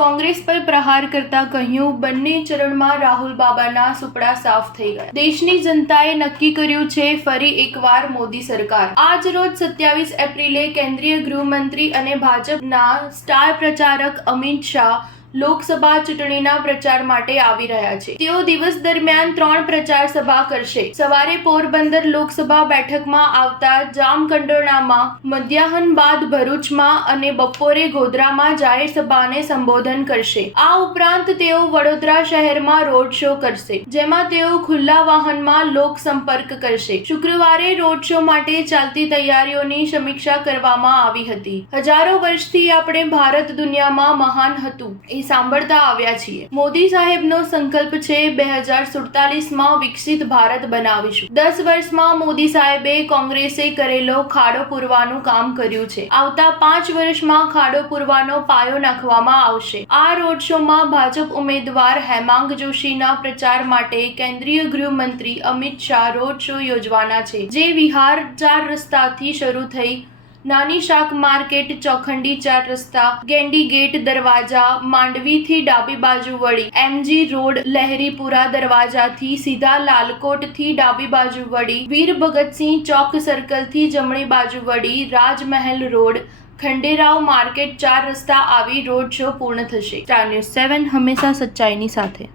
કોંગ્રેસ પર પ્રહાર કરતા કહ્યું, બંને ચરણમાં રાહુલ બાબાના સુપડા સાફ થઈ ગયા. દેશની જનતાએ નક્કી કર્યું છે ફરી એકવાર મોદી સરકાર. આજ રોજ 27 એપ્રિલે કેન્દ્રીય ગૃહમંત્રી અને ભાજપના સ્ટાર પ્રચારક અમિત શાહ લોકસભા ચૂંટણીના પ્રચાર માટે આવી રહ્યા છે. તેઓ દિવસ દરમિયાન 3 પ્રચાર સભા કરશે. સવારે પોરબંદર લોકસભા બેઠકમાં આવતા જામકંડોરણામાં, મધ્યાહન બાદ ભરૂચમાં અને બપોરે ગોધરામાં જાહેર સભાને સંબોધન કરશે. આ ઉપરાંત તેઓ વડોદરા શહેરમાં રોડ શો કરશે, જેમાં તેઓ ખુલ્લા વાહનમાં લોક સંપર્ક કરશે. શુક્રવારે રોડ શો માટે ચાલતી તૈયારીઓની સમીક્ષા કરવામાં આવી હતી. હજારો વર્ષથી આપણે ભારત દુનિયામાં મહાન હતું સાંભળતા આવ્યા છીએ. મોદી સાહેબનો સંકલ્પ છે 2047માં વિકસિત ભારત બનાવીશું. 10 વર્ષમાં મોદી સાહેબે કોંગ્રેસે કરેલો ખાડો પૂરવાનું કામ કર્યું છે. આવતા 5 વર્ષમાં ખાડો પૂરવાનો પાયો નાખવામાં આવશે. આ રોડ શોમાં ભાજપ ઉમેદવાર હેમાંગ જોશીના પ્રચાર માટે કેન્દ્રીય ગૃહમંત્રી અમિત શાહ રોડ શો યોજવાના છે, જે વિહાર 4 રસ્તાથી શરૂ થઈ નાની શાક માર્કેટ, ચોખંડી 4 રસ્તા, ગેંડી ગેટ દરવાજા, માંડવીથી ડાબી બાજુ વળી MG રોડ, લહેરીપુરા દરવાજાથી સીધા લાલકોટથી ડાબી બાજુ વળી વીર ભગતસિંહ ચોક સર્કલથી જમણી બાજુ વળી રાજમહેલ રોડ, ખંડેરાવ માર્કેટ 4 રસ્તા આવી રોડ શો પૂર્ણ થશે. સ્ટાર ન્યૂઝ 7 હંમેશા સચ્ચાઈની સાથે.